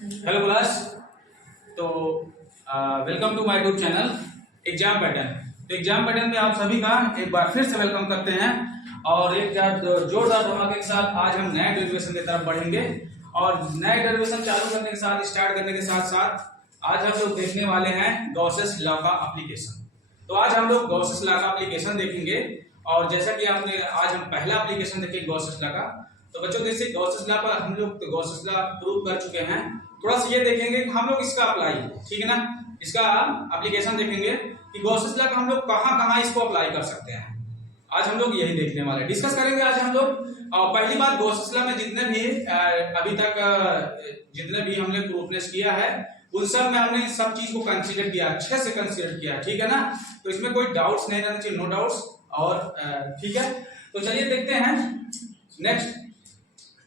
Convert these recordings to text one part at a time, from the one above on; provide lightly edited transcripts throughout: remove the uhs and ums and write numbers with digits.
Hello class. तो welcome to my YouTube channel exam pattern. तो exam pattern में आप सभी का एक बार फिर से वेलकम करते हैं और एक जोरदार धमाके के साथ आज हम नए डेरिवेशन की तरफ बढ़ेंगे। और नए डेरिवेशन चालू करने के साथ स्टार्ट करने के साथ साथ आज हम लोग देखने वाले हैं गॉसेस लॉ का एप्लीकेशन। तो आज हम लोग गॉसेस लॉ का एप्लीकेशन देखेंगे और जैसा कि आपने आज हम पहला एप्लीकेशन देखेंगे गॉसेस लॉ का। तो बच्चों जैसे गॉसेस लॉ पर हम लोग गॉसेस लॉ प्रूव कर चुके हैं, थोड़ा सा ये देखेंगे कि हम लोग इसका अप्लाई, ठीक है ना, इसका एप्लीकेशन देखेंगे कि गॉसेस लॉ का हम लोग कहां-कहां इसको अप्लाई कर सकते हैं। आज हम लोग यही देखने वाले डिस्कस करेंगे आज हम लोग। पहली बात, गॉसेस लॉ में जितने भी अभी तक जितने भी हमने प्रूफनेस किया है उन सब में हमने सब चीज को कंसीडर किया, अच्छे से कंसीडर किया, ठीक है ना। तो इसमें कोई डाउट्स नहीं रहना चाहिए, नो डाउट्स। और ठीक है, तो चलिए देखते हैं नेक्स्ट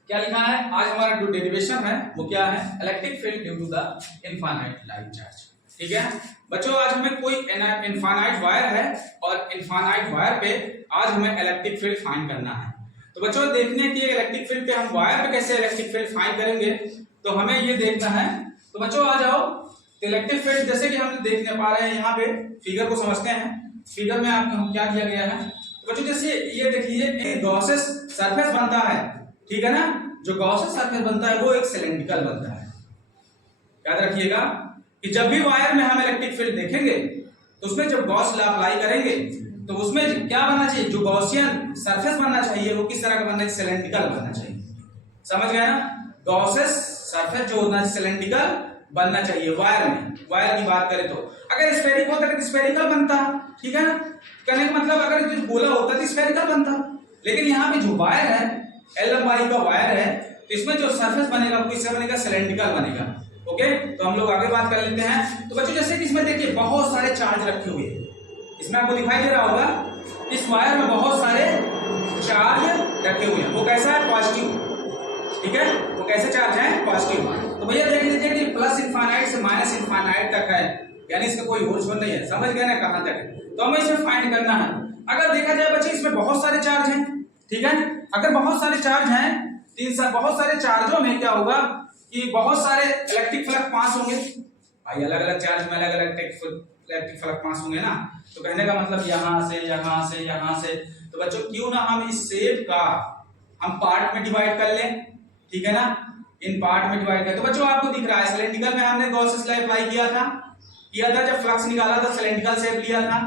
क्या लिखा है। आज हमारा जो डेरिवेशन है वो क्या है, electric field due to the infinite line charge. ठीक है बच्चों, आज हमें कोई इनफाइनाइट वायर है और इनफाइनाइट वायर पे आज हमें इलेक्ट्रिक फील्ड फाइंड करना है। तो बच्चों देखने की इलेक्ट्रिक फील्ड पे हम वायर पे कैसे इलेक्ट्रिक फील्ड फाइंड करेंगे तो हमें ये देखना है। तो बच्चों आ जाओ, तो इलेक्ट्रिक फील्ड जैसे कि हम देखने पा रहे हैं यहाँ पे फिगर को समझते हैं। फिगर में आपको क्या दिया गया है तो बच्चों जैसे ये देखिए, एक गॉसेस सरफेस बनता है, ठीक है ना। जो गॉसेस सरफेस बनता है वो एक सिलेंड्रिकल बनता है। याद रखिएगा कि जब भी वायर में हम इलेक्ट्रिक फील्ड देखेंगे तो उसमें जब गॉस लॉ अप्लाई करेंगे तो उसमें क्या बनना चाहिए, जो गॉसियन सरफेस बनना चाहिए वो किस तरह का बनना चाहिए, सिलेंड्रिकल बनना चाहिए। समझ गए ना, गॉसेस सरफेस जो होना है सिलेंड्रिकल बनना चाहिए। वायर में, वायर की बात करें तो अगर स्फेरिक होता तो स्फेरिकल बनता, ठीक है ना। कहने का मतलब अगर जो गोला होता तो स्फेरिकल बनता, लेकिन यहाँ पे जो वायर है एल लंबाई का वायर है तो इसमें जो सरफेस बनेगा वो किससे बनेगा, सिलेंड्रिकल बनेगा। ओके, तो हम लोग आगे बात कर लेते हैं। तो बच्चों जैसे कि इसमें देखिए बहुत सारे चार्ज रखे हुए हैं, इसमें आपको दिखाई दे रहा होगा इस वायर में बहुत सारे चार्ज रखे हुए हैं। वो कैसा है, पॉजिटिव, ठीक है। वो कैसे चार्ज है, पॉजिटिव। तो भैया देख लीजिए कि प्लस इनफाइनाइट से माइनस इनफाइनाइट तक है, यानी इसका कोई ओरिजिन नहीं है। समझ गए ना कहां तक है, तो हमें इसे फाइंड करना है। अगर देखा जाए बच्चे इसमें बहुत सारे चार्ज हैं, ठीक है। अगर बहुत सारे चार्ज हैं, बहुत सारे चार्जों में क्या होगा कि बहुत सारे इलेक्ट्रिक फ्लक्स पास होंगे। भाई अलग अलग चार्ज में अलग अलग इलेक्ट्रिक फ्लक्स पास होंगे ना। तो कहने का मतलब यहां से यहां से यहां से। तो बच्चों क्यों ना हम इस शेप का हम पार्ट में डिवाइड कर लें, ठीक है ना, इन पार्ट में डिवाइड करें। तो बच्चों आपको दिख रहा है सिलेंड्रिकल में हमने गॉसेस लॉ अप्लाई किया था जब फ्लक्स निकाला था, सिलेंड्रिकल शेप लिया था,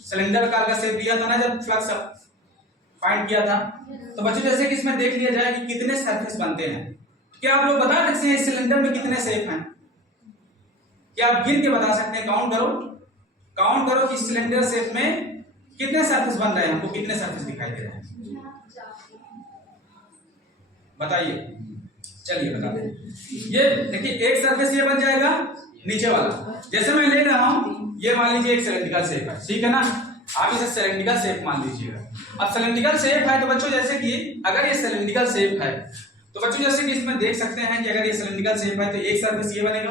सिलेंडर का शेप लिया था ना जब फ्लक्स फाइंड किया था। तो बच्चों जैसे कि इसमें देख लिया जाए कि कितने सरफेस बनते हैं। क्या आप लोग बता सकते हैं इस सिलेंडर में कितने शेप हैं? क्या आप गिन के बता सकते हैं? काउंट करो कि इस सिलेंडर शेप में कितने सरफेस बन रहे हैं, हमको कितने सरफेस दिखाई दे रहे हैं, बताइए। चलिए बता दें। ये देखिए एक सरफेस ये बन जाएगा नीचे वाला, जैसे मैं ले रहा हूं ये मान लीजिए एक सिलेंड्रिकल शेप है, ठीक है ना। आप इसे सिलेंड्रिकल शेप मान लीजिएगा। अब सिलेंड्रिकल शेप है तो बच्चों जैसे कि अगर ये सिलेंड्रिकल शेप है तो बच्चों जैसे कि इसमें देख सकते हैं कि अगर ये सिलेंड्रिकल शेप है तो एक सरफेस ये बनेगा,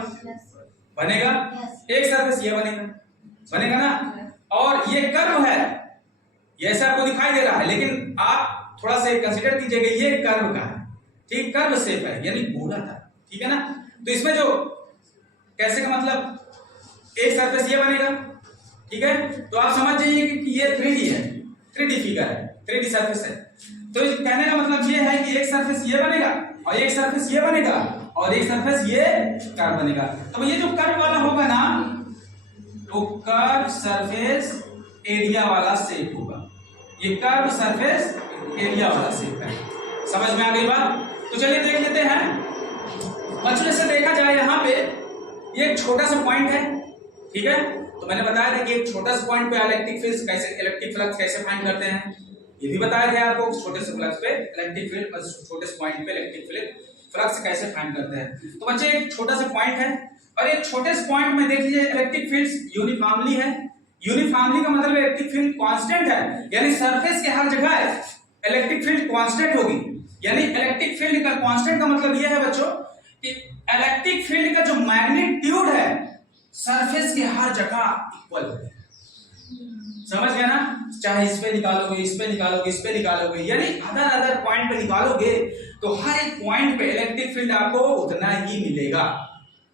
बनेगा, एक सरफेस ये बनेगा, बनेगा ना। और ये कर्व है, ये ऐसा आपको दिखाई दे रहा है, लेकिन आप थोड़ा सा कंसीडर कीजिएगा ये कर्व का है, ठीक, कर्व शेप है यानी गोला था, ठीक है ना। तो इसमें जो कैसे का मतलब एक सरफेस ये बनेगा, ठीक है। तो आप समझ जाइए कि ये 3D है, 3D फिगर है, 3D सरफेस है। तो कहने का मतलब ये है कि एक सरफेस ये बनेगा और एक सरफेस ये बनेगा और एक सरफेस ये कर्व बनेगा। तो ये जो कर्व वाला होगा ना तो कर्व सरफेस एरिया वाला शेप होगा, ये कर्व सरफेस एरिया वाला शेप है। समझ में आ गई बात? तो चलिए देख लेते हैं बच्चों। जैसे देखा जाए यहाँ पे ये एक छोटा सा पॉइंट है, ठीक है। तो मैंने बताया था कि एक छोटा सा पॉइंट पे इलेक्ट्रिक फ्लक्स कैसे फाइंड करते हैं, ये भी बताया था आपको। छोटे से फ्लक्स पे इलेक्ट्रिक फील्ड और छोटे से पॉइंट पे इलेक्ट्रिक फ्लक्स कैसे फाइंड करते हैं। तो बच्चे एक छोटा सा पॉइंट है और एक छोटे से पॉइंट में देख लीजिए इलेक्ट्रिक फील्ड यूनिफॉर्मली है। यूनिफॉर्मली का मतलब इलेक्ट्रिक फील्ड कांस्टेंट है, यानी सरफेस के हर जगह इलेक्ट्रिक फील्ड कांस्टेंट होगी। यानी इलेक्ट्रिक फील्ड का कांस्टेंट का मतलब यह है बच्चों कि इलेक्ट्रिक फील्ड का जो मैग्नीट्यूड है सरफेस के हर जगह इक्वल है। समझ गया ना, चाहे इस पे निकालोगे, इस पे निकालोगे, इस पे निकालोगे, यानी अदर पॉइंट पे निकालोगे तो हर एक पॉइंट पे इलेक्ट्रिक फील्ड आपको उतना ही मिलेगा।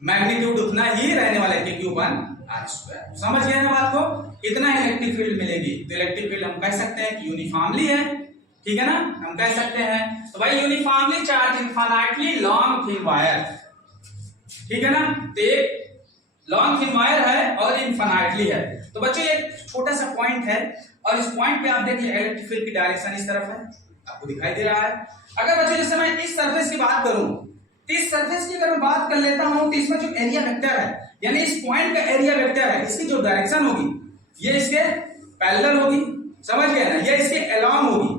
मैग्नीट्यूड उतना ही रहने वाला है के क्यू वन आर स्क्वायर। समझ गए ना बात को? इतना इलेक्ट्रिक फील्ड मिलेगी। तो इलेक्ट्रिक फील्ड हम कह सकते हैं कि यूनिफॉर्मली है, ठीक है ना, हम कह सकते हैं। तो भाई uniformly charge infinitely long thin wire, ठीक है ना, तो एक लॉन्ग थिन वायर है और इनफाइनाइटली है। तो बच्चों एक छोटा सा पॉइंट है और इस पॉइंट पे आप देखिए इलेक्ट्रिक फील्ड की डायरेक्शन इस तरफ है, आपको दिखाई दे रहा है। अगर बच्चों जैसे मैं इस सरफेस की बात करूं, तो इस सरफेस की अगर मैं बात कर लेता हूं तो इसमें जो एरिया वेक्टर है, यानी इस पॉइंट का एरिया वेक्टर है, इसकी जो डायरेक्शन होगी ये इसके पैरेलल होगी। समझ गए ना? ये इसके अलोंग होगी,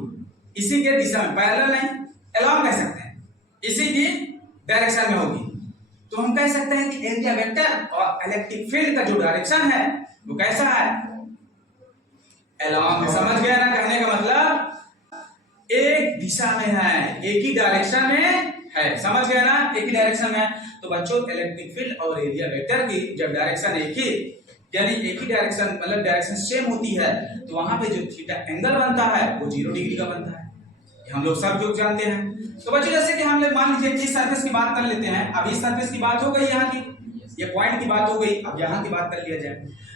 इसी के दिशा में, पैरेलल नहीं अलोंग कह सकते हैं, इसी की डायरेक्शन में होगी। तो हम कह सकते हैं कि एरिया वेक्टर और इलेक्ट्रिक फील्ड का जो डायरेक्शन है वो कैसा है? अलोंग। समझ गए ना? कहने का मतलब एक दिशा में है, एक ही डायरेक्शन में है। समझ गए ना? एक ही डायरेक्शन में है। तो बच्चों इलेक्ट्रिक फील्ड और एरिया वेक्टर की जब डायरेक्शन एक ही, यानी एक ही डायरेक्शन, मतलब डायरेक्शन सेम होती है, तो वहां पे जो थीटा एंगल बनता है वो 0 डिग्री का बनता है। हम लोग सब लोग जानते हैं। तो बच्चों जैसे कि हम लोग मान लीजिए इस सरफेस की बात कर लेते हैं। अब इस सरफेस की बात हो गई, यहाँ की ये पॉइंट की बात हो गई, अब यहाँ की बात कर लिया जाए।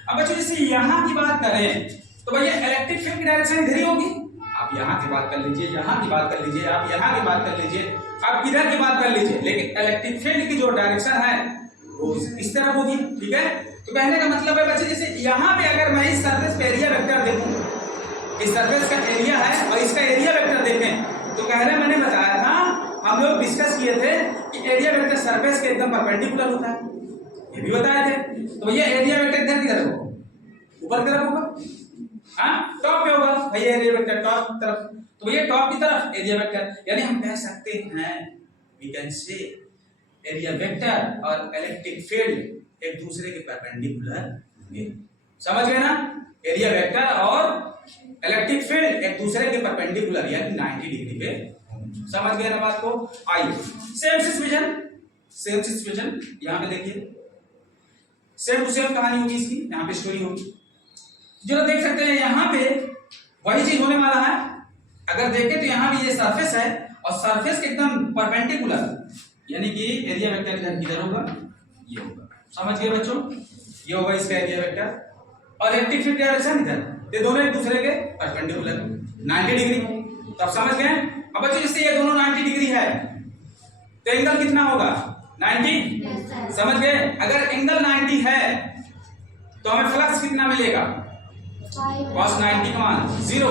अब बच्चों जैसे यहाँ की बात करें तो भैया इलेक्ट्रिक फील्ड की डायरेक्शन इधर ही होगी। आप यहाँ की बात कर लीजिए, यहाँ की बात कर लीजिए, आप यहाँ की बात कर लीजिए, आप इधर की बात कर लीजिए, लेकिन इलेक्ट्रिक फील्ड की जो डायरेक्शन है वो इस तरफ होगी, ठीक है। तो कहने का मतलब है बच्चे जैसे यहाँ पे अगर मैं इस सरफेस पे एरिया वेक्टर देखूं, इस सरफेस का एरिया है और इसका एरिया वेक्टर देखें, तो कहने मैंने बताया था, हम लोग डिस्कस किए थे कि एरिया वेक्टर सरफेस के एकदम परपेंडिकुलर होता है, ये भी बताए थे। तो भैया एरिया वेक्टर इधर किधर होगा? ऊपर की तरफ होगा, हाँ टॉप पे होगा भैया एरिया वेक्टर, टॉप की तरफ। तो भैया टॉप की तरफ एरिया वेक्टर, यानी हम कह सकते हैं we can say area vector और इलेक्ट्रिक फील्ड एक दूसरे के परपेंडिकुलर होंगे। समझ गए ना? एरिया वेक्टर और इलेक्ट्रिक फील्ड एक दूसरे के परपेंडिकुलर यानी 90 डिग्री पे। समझ गए ना बात को? आइए सेम सिचुएशन यहाँ पे देखिए, सेम टू सेम कहानी होगी इसकी, यहाँ पे स्टोरी होगी। जो देख सकते हैं यहाँ पे वही चीज होने वाला है। अगर देखें तो यहाँ भी ये सरफेस है और सरफेस के एकदम परपेंडिकुलर, यानी कि एरिया वेक्टर इधर किधर होगा? ये होगा। समझ गए बच्चों? ये होगा इसका एरिया वेक्टर और इलेक्ट्रिक फील्ड डायरेक्शन इधर, ये दोनों एक दूसरे के परपेंडिकुलर 90 डिग्री। तो आप समझ गए? अब बच्चों जैसे ये दोनों 90 डिग्री है तो एंगल कितना होगा? 90। समझ गए? अगर एंगल 90 है तो हमें फ्लक्स कितना मिलेगा? cos 90 का मान 0,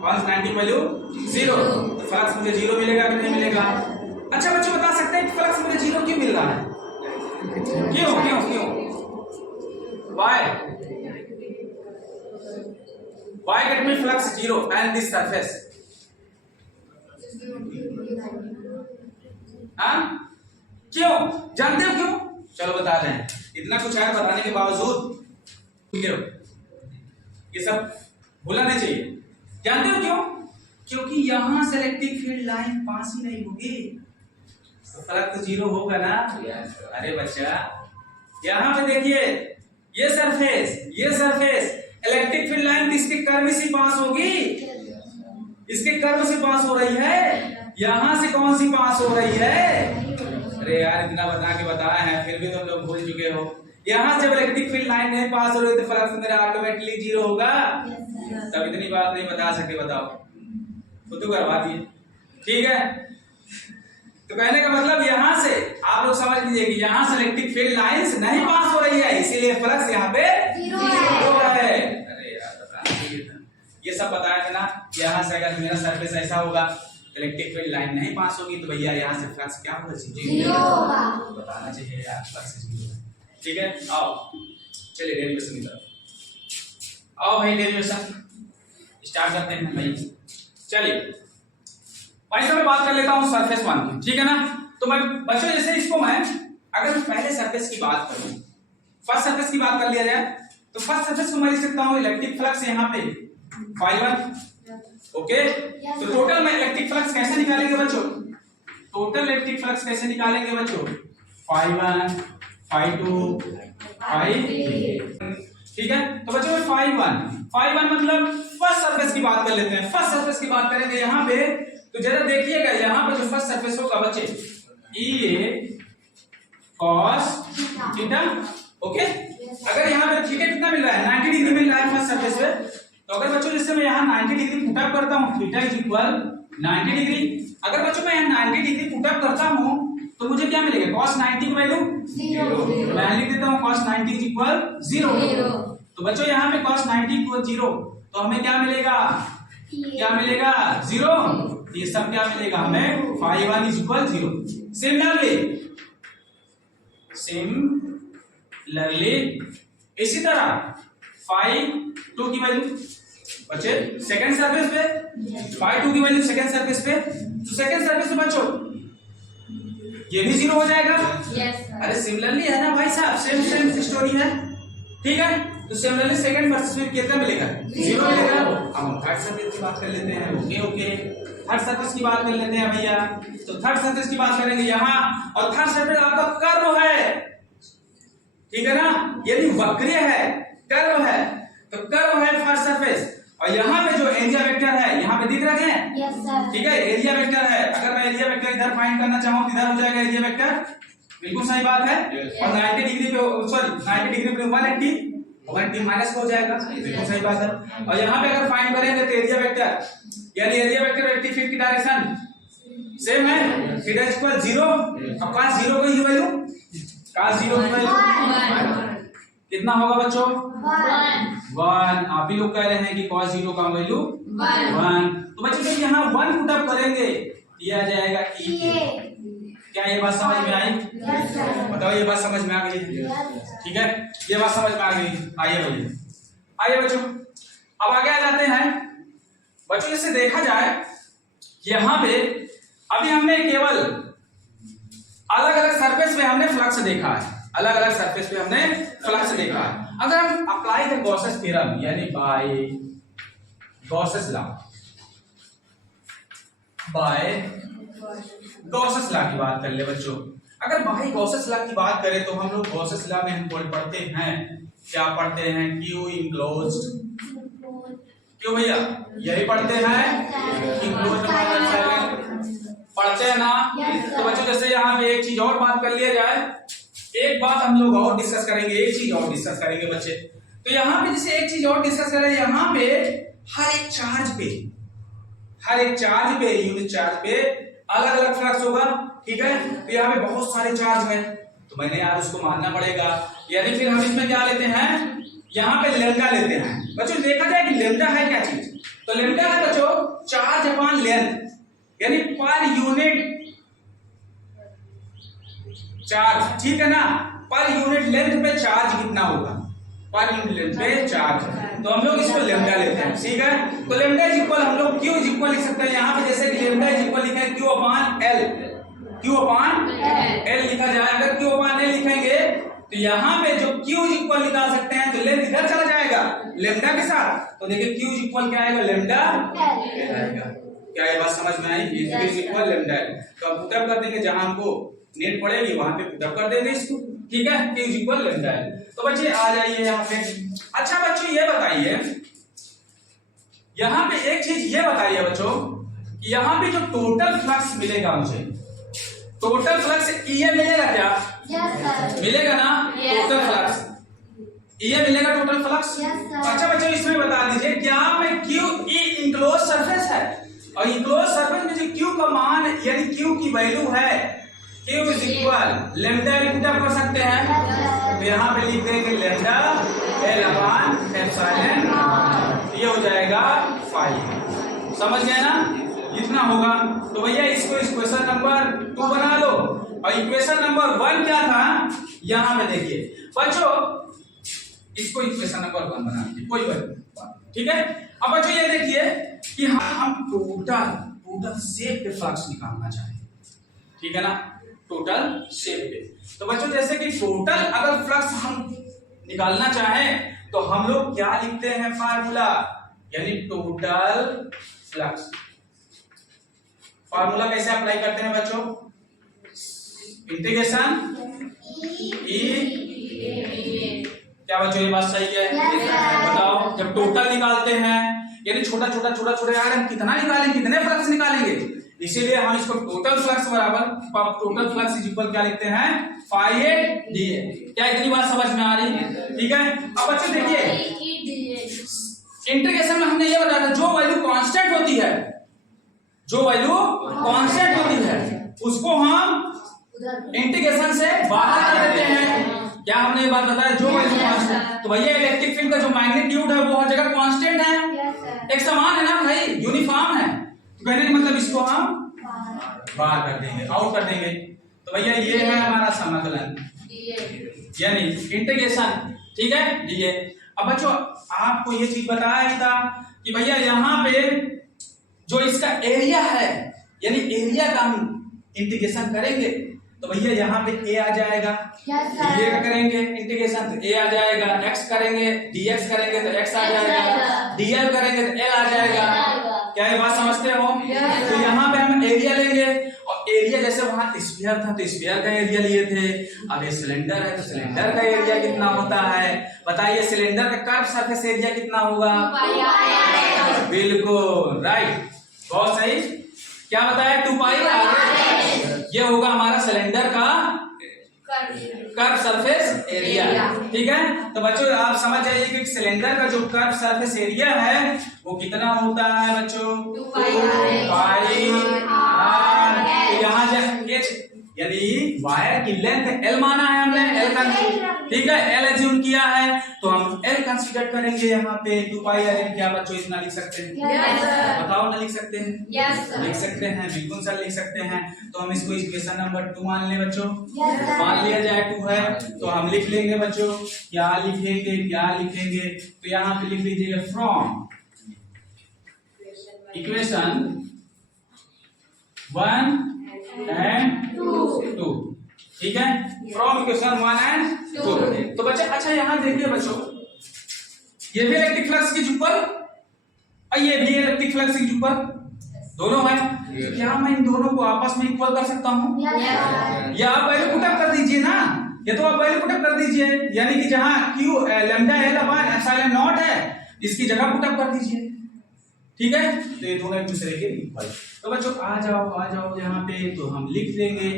cos 90 वैल्यू 0, तो फ्लक्स मुझे 0 मिलेगा कि नहीं मिलेगा? अच्छा बच्चों बता सकते हैं कि फ्लक्स मुझे 0 क्यों मिल रहा है? क्यों क्यों क्यों? Why get me flux 0 and this surface? हाँ क्यों? जानते हो क्यों? चलो बता दें। इतना कुछ है बताने के बावजूद ये सब भूलना नहीं चाहिए। जानते हो क्यों? क्योंकि यहां से इलेक्ट्रिक फील्ड लाइन पास ही नहीं होगी, तो फ्लक्स तो 0 होगा ना। अरे बच्चा यहाँ पे देखिए, ये सरफेस इलेक्ट्रिक फील्ड लाइन इसके कर्व से पास होगी, इसके कर्व से पास हो रही है। यहां से कौन सी पास हो रही है? अरे यार इतना बता के बताया है फिर भी तुम लोग भूल चुके हो। यहां जब इलेक्ट्रिक फील्ड लाइन नहीं पास हो रही तो फ्लक्स मेरा ऑटोमेटिकली 0 होगा। तब इतनी बात नहीं बता सके, बताओ खुद करवा दिए, ठीक है। तो कहने का मतलब यहां से आप लोग समझ लीजिए कि यहां से इलेक्ट्रिक फील्ड लाइंस नहीं पास हो रही है, इसीलिए फ्लक्स यहाँ पे 0 है। अरे यार बताना चाहिए था, ये सब बताया था ना। यहाँ से अगर मेरा सरफेस ऐसा होगा, इलेक्ट्रिक फील्ड लाइन नहीं पास होगी तो भैया यहाँ से फ्लक्स क्या होगा? 0 होगा। बताना चाहिए यार, फ्लक्स 0 है, ठीक है। आओ चलिए डेरिवेशन की तरफ आओ भाई, डेरिवेशन स्टार्ट करते हैं भाई। चलिए भाई साहब मैं बात कर लेता हूँ सरफेस 1 की, ठीक है ना। तो मैं बच्चों जैसे इसको मैं अगर पहले सरफेस की बात करूं, फर्स्ट सरफेस की बात कर लिया जाए तो फर्स्ट सरफेस को मैं लिख सकता हूं इलेक्ट्रिक फ्लक्स यहाँ पे φ1, ओके। तो टोटल में इलेक्ट्रिक फ्लक्स कैसे निकालेंगे बच्चों? टोटल इलेक्ट्रिक फ्लक्स कैसे निकालेंगे बच्चों? φ1 φ2 φ3, ठीक है। तो बच्चों φ1 मतलब फर्स्ट सरफेस की बात कर लेते हैं। फर्स्ट सरफेस की बात करेंगे यहाँ पे, तो जरा देखिएगा यहाँ पे जो फर्स्ट सरफेस होगा बच्चे, ये cos थीटा। ओके, अगर यहाँ पे थीटा कितना मिल रहा है 90 डिग्री मिल रहा है फर्स्ट सरफेस पे, तो अगर बच्चों जैसे मैं यहाँ 90 डिग्री पुट अप करता हूँ थीटा इज इक्वल 90 डिग्री। अगर बच्चों मैं यहाँ 90 डिग्री पुट अप करता हूँ तो मुझे क्या मिलेगा cos 90 की वैल्यू 0। मैं लिख देता हूँ cos 90 इज इक्वल 0। तो बच्चों यहाँ पे cos 90 इक्वल 0, तो हमें क्या मिलेगा 0। ये सब क्या मिलेगा हमें phi 1 इज इक्वल 0। सिमिलरली इसी तरह phi 2 की वैल्यू बच्चे सेकंड सरफेस पे phi 2 की वैल्यू सेकंड सरफेस पे, तो सेकंड सरफेस पे बच्चों ये भी 0 हो जाएगा। अरे सिमिलरली है ना भाई साहब, सेम स्टोरी है, ठीक है। तो सिमिलरली सेकंड सरफेस पे कितना मिलेगा 0 मिलेगा। अब हम थर्ड सरफेस की बात कर लेते हैं। ओके, थर्ड सरफेस की बात कर लेते हैं भैया। तो थर्ड सरफेस की बात करेंगे यहाँ, और थर्ड सरफेस आपका कर्व है, ठीक है ना, यदि वक्रीय है, कर्व है, तो कर्व है फर्स्ट सरफेस। और यहाँ पे जो एरिया वेक्टर है यहाँ पे दिख रहे हैं, ठीक है, एरिया वेक्टर है। अगर मैं एरिया वेक्टर इधर फाइंड करना चाहूँ तो इधर हो जाएगा एरिया वेक्टर, बिल्कुल सही बात है। और 90 डिग्री पे 180 माइनस हो जाएगा, बिल्कुल सही बात है। और यहाँ पे अगर फाइंड करेंगे तो एरिया वेक्टर, यानी एरिया वेक्टर 80 फीट की डायरेक्शन सेम है, थीटा इक्वल 0। अब cos 0 की वैल्यू, cos 0 की वैल्यू कितना होगा बच्चों 1। आप ही लोग कह रहे हैं कि cos 0 का वैल्यू 1। तो बच्चों जब यहाँ 1 पुट अप करेंगे दिया जाएगा e। क्या ये बात समझ में आई? बताओ ये बात समझ में आ गई? ठीक है, ये बात समझ में आ गई। आइए भैया, आइए बच्चों अब आगे आ जाते हैं। बच्चों जैसे देखा जाए यहाँ पे अभी हमने केवल अलग अलग सरफेस पे हमने फ्लक्स देखा है, अलग अलग सरफेस पे हमने फ्लक्स देखा है। अगर हम अप्लाई द गॉसेस थ्योरम यानी by Gauss's law, by Gauss's law की बात कर ले बच्चों। अगर बाय गॉसेस लॉ की बात करें तो हम लोग गॉसेस लॉ में हम पढ़ते हैं, क्या पढ़ते हैं, क्यू इनक्लोज्ड, क्यों भैया यही पढ़ते हैं, इनक्लोज्ड पढ़ते हैं ना। तो बच्चों जैसे यहाँ पे एक चीज और बात कर लिया जाए, एक बात हम लोग और डिस्कस करेंगे, एक चीज और डिस्कस करेंगे बच्चे। तो यहाँ पे जैसे एक चीज और डिस्कस करें, यहाँ पे हर एक चार्ज पे यूनिट चार्ज पे अलग अलग फ्लक्स होगा, ठीक है। तो यहाँ पे बहुत सारे चार्ज है, तो मैंने यार उसको मानना पड़ेगा, यानी फिर हम इसमें क्या लेते हैं, यहाँ पे लेम्डा लेते हैं। बच्चों देखा जाए कि लेम्डा है क्या चीज, तो लेम्डा है बच्चों चार्ज अपॉन लेंथ, यानी पर यूनिट चार्ज, ठीक है ना, पर यूनिट लेंथ पे चार्ज कितना होगा, पर यूनिट लेंथ पे चार्ज। तो हम लोग इसको लेम्डा लेते हैं, ठीक है। तो लेम्डा इज इक्वल हम लोग क्यू इज इक्वल लिख सकते हैं यहाँ पे, जैसे कि लेम्डा इज इक्वल लिखा है क्यू अपॉन एल लिखा जाए। अगर क्यू अपॉन एल लिखेंगे तो यहाँ पे जो क्यू इज इक्वल निकाल सकते हैं, तो लेंथ इधर चला जाएगा लेम्डा के साथ, तो देखिए क्यू इज इक्वल क्या आएगा, लेम्डा एल आएगा। क्या ये बात समझ में आई? Q is equal lambda L. तो अब पुट अप कर देंगे, जहां हमको नेट पड़ेगी वहां पे पुट अप कर देंगे इसको, ठीक है, Q is equal lambda L. तो बच्चे आ जाइए यहाँ पे। अच्छा बच्चों ये बताइए, यहाँ पे एक चीज ये बताइए बच्चों कि यहाँ पे जो टोटल फ्लक्स मिलेगा मुझे, टोटल फ्लक्स ये मिलेगा क्या? मिलेगा ना टोटल फ्लक्स, ये मिलेगा टोटल फ्लक्स। अच्छा बच्चों इसमें बता दीजिए क्या में क्यू ई इंक्लोज सरफेस है, और इंक्लोज सरफेस में जो क्यू का मान यानी क्यू की वैल्यू है Q is equal lambda L put up कर सकते हैं। तो यहाँ पे लिख देंगे लेम्डा एल अपॉन एप्सिलॉन, ये हो जाएगा 5। समझ गए ना, इतना होगा। तो भैया इसको इक्वेशन नंबर 2 बना लो, और इक्वेशन नंबर 1 क्या था यहाँ पे देखिए बच्चों, इसको इक्वेशन नंबर 1 बना दीजिए, कोई बात, ठीक है। अब बच्चों ये देखिए कि हम टोटल शेप पे फ्लक्स निकालना चाहें, ठीक है ना, टोटल शेप पे। तो बच्चों जैसे कि टोटल अगर फ्लक्स हम निकालना चाहें तो हम लोग क्या लिखते हैं फार्मूला, यानी टोटल फ्लक्स। फार्मूला कैसे अप्लाई करते हैं बच्चों, इंटीग्रेशन ई, क्या बच्चों ये बात सही है? बताओ, जब टोटल निकालते हैं यानी छोटा छोटा यार हम कितना निकालेंगे, कितने फ्लक्स निकालेंगे, इसीलिए हम इसको टोटल फ्लक्स बराबर टोटल फ्लक्स इज इक्वल क्या लिखते हैं, फाई ए डी ए। क्या इतनी बात समझ में आ रही है? ठीक है। अब बच्चों देखिए इंटीग्रेशन में हमने ये बताया था, जो वैल्यू कांस्टेंट होती है, जो वैल्यू कांस्टेंट होती है उसको हम इंटीग्रेशन से बाहर कर देते हैं। क्या हमने ये बात बताया, जो वैल्यू कांस्टेंट, तो भैया इलेक्ट्रिक फील्ड का जो मैग्नीट्यूड है वो हर जगह कांस्टेंट है, एक समान है ना भाई, यूनिफॉर्म है। तो कहने का मतलब इसको हम बाहर कर देंगे, आउट कर देंगे। तो भैया ये है हमारा समाकलन यानी इंटीग्रेशन, ठीक है डीए। अब बच्चों आपको ये चीज बताया ही था कि भैया यहाँ पे जो इसका एरिया है, यानी एरिया का हम इंटीग्रेशन करेंगे तो भैया यहाँ पे ए आ जाएगा, डीए का करेंगे इंटीग्रेशन तो ए आ जाएगा, एक्स करेंगे डीएक्स करेंगे तो एक्स आ जाएगा, डीएल करेंगे तो एल आ जाएगा। क्या ये बात समझते हो? तो यहाँ पे हम एरिया लेंगे, और एरिया जैसे वहां स्फीयर था तो स्फीयर का एरिया लिए थे, अब ये सिलेंडर है तो सिलेंडर का एरिया कितना होता है बताइए, सिलेंडर का कर्व सरफेस एरिया कितना होगा? बिल्कुल राइट, बहुत सही। क्या बताया? 2 पाई आर, ये होगा हमारा सिलेंडर का कर्व सरफेस एरिया, ठीक है। तो बच्चों आप समझ जाइए कि सिलेंडर का जो कर्व सरफेस एरिया है वो कितना होता है बच्चों? 2 पाई आर। तो यहाँ एच यानी वायर की लेंथ एल माना है हमने, एल का, ठीक है, एल एज्यूम किया है तो हम एल कंसीडर करेंगे यहाँ पे। 2 पाई आर। क्या बच्चों इतना लिख सकते हैं? बताओ ना लिख सकते हैं? लिख सकते हैं, बिल्कुल सर लिख सकते हैं। तो हम इसको इक्वेशन नंबर 2 मान लें बच्चों, मान लिया जाए 2 है तो हम लिख लेंगे बच्चों, क्या लिखेंगे क्या लिखेंगे, तो यहाँ पे लिख लीजिए फ्रॉम इक्वेशन 1 एंड 2, ठीक है, फ्रॉम इक्वेशन 1 एंड 2। तो बच्चे अच्छा यहाँ देखिए बच्चों, ये भी इलेक्ट्रिक फ्लक्स की इक्वल और ये भी इलेक्ट्रिक फ्लक्स की इक्वल, दोनों है। तो क्या मैं इन दोनों को आपस में इक्वल कर सकता हूँ? या आप वैल्यू पुटअप कर दीजिए ना, ये तो आप वैल्यू पुटअप कर दीजिए, यानी कि जहां Q lambda L upon epsilon not है इसकी जगह पुटअप कर दीजिए, ठीक है। तो ये दोनों एक दूसरे के इक्वल। तो बच्चों आ जाओ यहाँ पे, तो हम लिख देंगे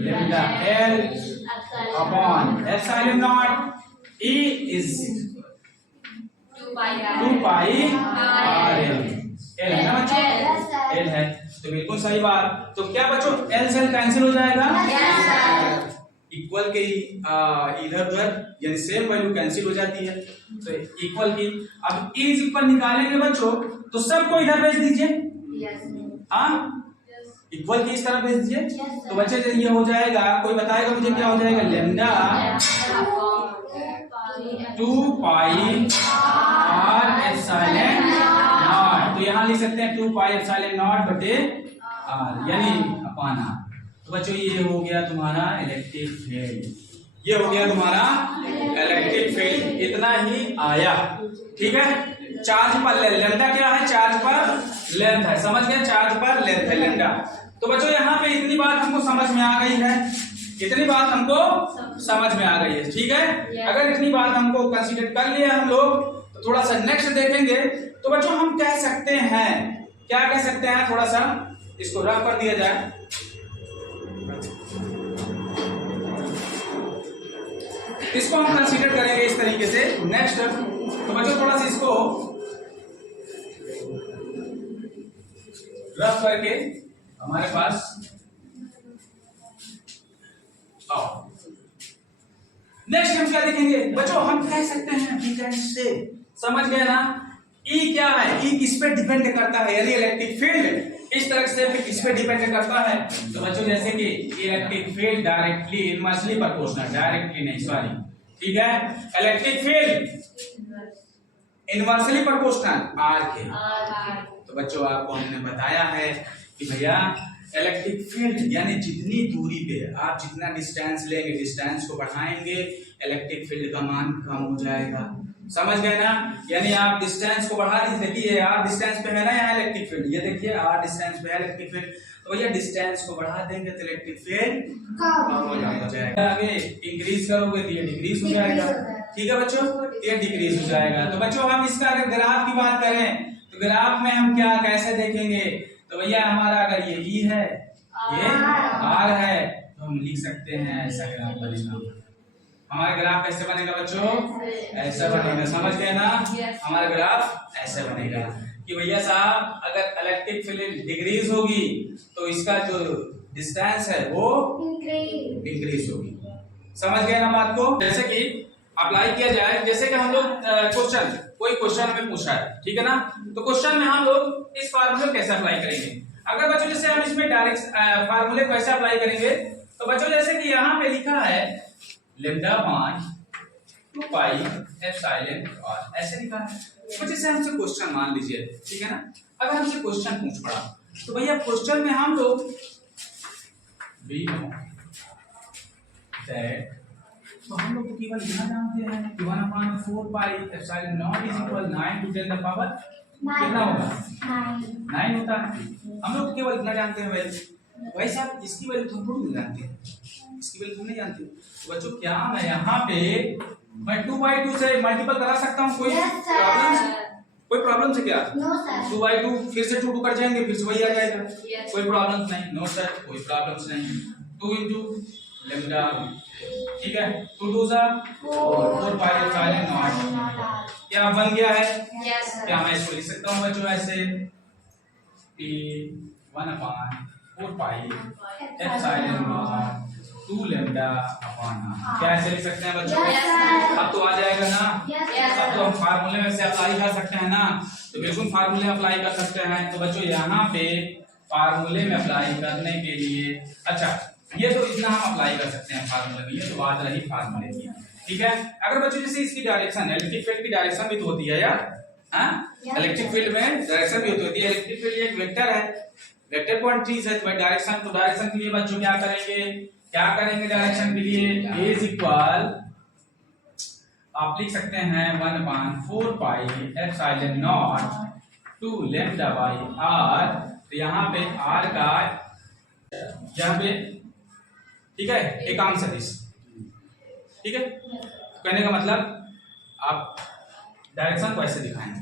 lambda L upon epsilon not E is 2 pi R L. L है ना बच्चों? एल है, तो बिल्कुल सही बात। तो क्या बच्चों एल से कैंसिल हो जाएगा, इक्वल के इधर उधर यानी सेम वैल्यू कैंसिल हो जाती है, तो इक्वल की। अब ई इज इक्वल निकालेंगे बच्चों तो सबको इधर भेज दीजिए, हाँ इक्वल की इस तरफ भेज दीजिए। तो बच्चे ये हो जाएगा, कोई बताएगा मुझे क्या हो जाएगा? Lambda 2 pi r epsilon naught, तो यहाँ लिख सकते हैं 2 पाई एप्सिलॉन नॉट बटे आर यानी अपॉन आर। तो बच्चों ये हो गया तुम्हारा इलेक्ट्रिक फील्ड, ये हो गया तुम्हारा इलेक्ट्रिक फील्ड, इतना ही आया, ठीक है। चार्ज पर लैम्डा क्या है? चार्ज पर लेंथ है, समझ गए, चार्ज पर लेंथ है लैम्डा। तो बच्चों यहाँ पे इतनी बात हमको समझ में आ गई है, इतनी बात हमको समझ में आ गई है, ठीक है। अगर इतनी बात हमको कंसीडर कर लिया हम लोग, तो थोड़ा सा नेक्स्ट देखेंगे। तो बच्चों हम कह सकते हैं, क्या कह सकते हैं, थोड़ा सा इसको रफ कर दिया जाए। इसको हम कंसीडर करेंगे इस तरीके से नेक्स्ट। तो बच्चों थोड़ा सा इसको रफ करके हमारे पास आओ। नेक्स्ट हम क्या देखेंगे बच्चों, हम कह सकते हैं वी से, समझ गए ना। ई क्या है? ई किस पे डिपेंड करता है, यानी इलेक्ट्रिक फील्ड इस तरह से किस पे डिपेंड करता है। तो बच्चों जैसे कि electric field directly inversely proportional, directly नहीं सॉरी, ठीक है, electric field inversely proportional r के। तो बच्चों आपको हमने बताया है कि भैया इलेक्ट्रिक फील्ड यानी जितनी दूरी पे आप जितना डिस्टेंस लेंगे, डिस्टेंस को बढ़ाएंगे, इलेक्ट्रिक फील्ड का मान कम हो जाएगा, समझ गए ना। यानी आप डिस्टेंस को बढ़ा दीजिए, देखिए आर डिस्टेंस पे है ना यहाँ इलेक्ट्रिक फील्ड, ये देखिए आर डिस्टेंस पे है इलेक्ट्रिक फील्ड, तो भैया डिस्टेंस को बढ़ा देंगे तो इलेक्ट्रिक फील्ड कम हो जाएगा। आगे इंक्रीज करोगे तो ये डिक्रीज हो जाएगा, ठीक है बच्चों, ये डिक्रीज हो जाएगा। तो बच्चों हम इसका अगर ग्राफ की बात करें तो ग्राफ में हम क्या कैसे देखेंगे तो भैया हमारा अगर ये ई है, ये आर है, तो हम लिख सकते हैं ऐसा ग्राफ बनेगा। हमारा ग्राफ कैसे बनेगा बच्चों? ऐसा बनेगा। समझ गए ना? हमारा ग्राफ ऐसे बनेगा कि भैया साहब अगर इलेक्ट्रिक फील्ड डिक्रीज होगी तो इसका जो डिस्टेंस है वो इंक्रीज होगी। समझ गए ना बात को? जैसे कि अप्लाई किया जाए, जैसे कि हम लोग कोई क्वेश्चन में पूछा है, ठीक है ना, तो क्वेश्चन में हम लोग इस फार्मूले कैसे अप्लाई करेंगे। अगर बच्चों जैसे हम इसमें डायरेक्ट फार्मूले कैसे अप्लाई करेंगे, तो बच्चों जैसे कि यहाँ पे लिखा है लैम्डा अपान 2 पाई एप्सिलॉन r, ऐसे लिखा है। तो जैसे हमसे क्वेश्चन मान लीजिए, ठीक है ना, अगर हमसे क्वेश्चन पूछ पड़ा तो भैया क्वेश्चन में हम लोग वी नो दैट, तो हम लोग केवल इतना जानते हैं कि 1/4 पाई epsilon not is equal 9 to 10 power कितना होगा 9 होता है। हम लोग केवल इतना जानते हैं वैल्यू। भाई साहब इसकी वैल्यू तुम थोड़ी जानते हैं, इसकी वैल्यू तुम नहीं जानते। तो बच्चों क्या मैं यहाँ पे मैं 2/2 से मल्टीपल करा सकता हूँ? कोई प्रॉब्लम? कोई प्रॉब्लम से क्या? 2/2 फिर से 2 कर जाएंगे, फिर से वही आ जाएगा। कोई प्रॉब्लम नहीं। नो सर कोई प्रॉब्लम नहीं। 2 into लैम्डा, ठीक है, 2 2 4 पाई एप्सिलॉन नॉट क्या बन गया है? क्या मैं इसको लिख सकता हूँ बच्चों ऐसे कि 1/4 पाई epsilon not 2 lambda upon r, क्या ऐसे लिख सकते हैं बच्चों? अब तो आ जाएगा ना? अब तो हम फार्मूले में से अप्लाई कर सकते हैं ना, तो बिल्कुल फार्मूले अप्लाई कर सकते हैं। तो बच्चों यहाँ पे फार्मूले में अप्लाई करने के लिए, अच्छा ये तो इतना हम अप्लाई कर सकते हैं फार्मूले में, ये तो बात रही फार्मूले की, ठीक है। अगर बच्चों जैसे इसकी डायरेक्शन, इलेक्ट्रिक फील्ड की डायरेक्शन भी तो होती है यार, हाँ, इलेक्ट्रिक फील्ड में डायरेक्शन भी होती है। इलेक्ट्रिक फील्ड एक वेक्टर है, वेक्टर क्वांटिटीज है, तो डायरेक्शन, तो डायरेक्शन के लिए बच्चों क्या करेंगे डायरेक्शन के लिए A इज इक्वल, आप लिख सकते हैं 1/4 पाई epsilon not 2 lambda by r। तो यहाँ पे r का यहाँ पे, ठीक है, एकांक सदिश, ठीक है। कहने का मतलब आप डायरेक्शन को ऐसे दिखाएंगे,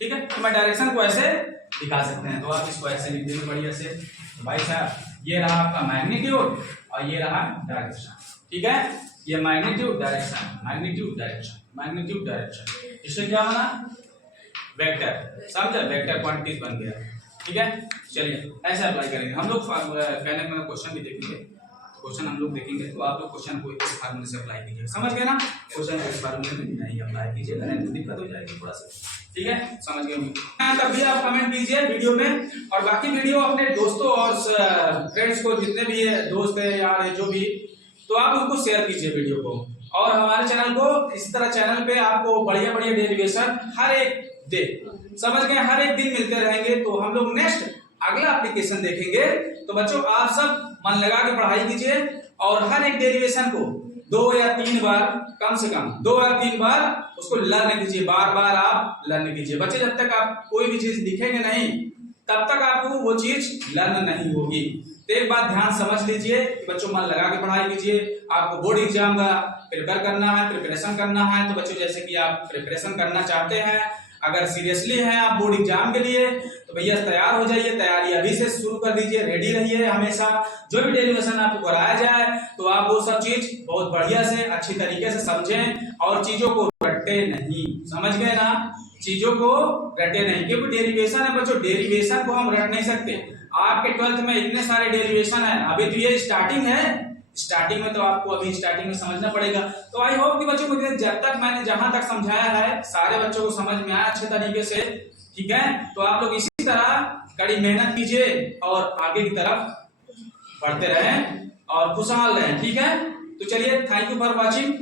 ठीक है, तो मैं डायरेक्शन को ऐसे दिखा सकते हैं। तो आप इसको ऐसे लिख देंगे बढ़िया से। तो भाई साहब ये रहा आपका मैग्नीट्यूड और ये रहा डायरेक्शन, ठीक है। ये magnitude direction, magnitude direction, magnitude direction, इससे क्या बना? वेक्टर। समझा? वेक्टर क्वांटिटीज बन गया, ठीक है। चलिए ऐसे अप्लाई करेंगे हम लोग। पहले मैं क्वेश्चन भी देखेंगे, क्वेश्चन हम लोग देखेंगे, तो आप लोग क्वेश्चन को इस फार्मूले से अप्लाई कीजिए। समझ गए ना? क्वेश्चन को इस फार्मूले में नहीं अप्लाई कीजिएगा, नहीं तो दिक्कत हो जाएगी थोड़ा सा, ठीक है। समझ गए होंगे। तब भी आप कमेंट कीजिए वीडियो में, और बाकी वीडियो अपने दोस्तों और फ्रेंड्स को, जितने भी है दोस्त है यार है जो भी, तो आप उनको शेयर कीजिए वीडियो को। और हमारे चैनल को, इस तरह चैनल पे आपको बढ़िया बढ़िया डेरिवेशन हर एक दिन, समझ गए, हर एक दिन मिलते रहेंगे। तो हम लोग नेक्स्ट अगला एप्लीकेशन देखेंगे। तो बच्चों आप सब मन लगा के पढ़ाई कीजिए, और हर एक डेरिवेशन को 2 या 3 बार, कम से कम 2 या 3 बार उसको लर्न कीजिए, बार बार आप लर्न कीजिए। बच्चे जब तक आप कोई भी चीज लिखेंगे नहीं, तब तक आपको वो चीज लर्न नहीं होगी। तो एक बात ध्यान समझ लीजिए कि बच्चों मन लगा के पढ़ाई कीजिए। आपको बोर्ड एग्जाम का प्रिपेयर करना है, प्रिपरेशन करना है, तो बच्चों जैसे कि आप प्रिपरेशन करना चाहते हैं, अगर सीरियसली हैं आप बोर्ड एग्जाम के लिए, तो भैया तैयार हो जाइए। तैयारी अभी से शुरू कर दीजिए, रेडी रहिए हमेशा। जो भी डेरिवेशन आपको कराया जाए तो आप वो सब चीज बहुत बढ़िया से, अच्छी तरीके से समझें, और चीजों को रटे नहीं। समझ गए ना? चीजों को रटे नहीं, क्योंकि डेरिवेशन है बच्चों, डेरिवेशन को हम रट नहीं सकते। आपके 12th में इतने सारे डेरिवेशन है, अभी तो ये स्टार्टिंग है, स्टार्टिंग में तो आपको अभी स्टार्टिंग में समझना पड़ेगा। तो आई होप कि बच्चों मुझे जब तक मैंने जहां तक समझाया है सारे बच्चों को समझ में आया अच्छे तरीके से, ठीक है। तो आप लोग इसी तरह कड़ी मेहनत कीजिए और आगे की तरफ बढ़ते रहें और खुशहाल रहें, ठीक है। तो चलिए, थैंक यू फॉर वॉचिंग।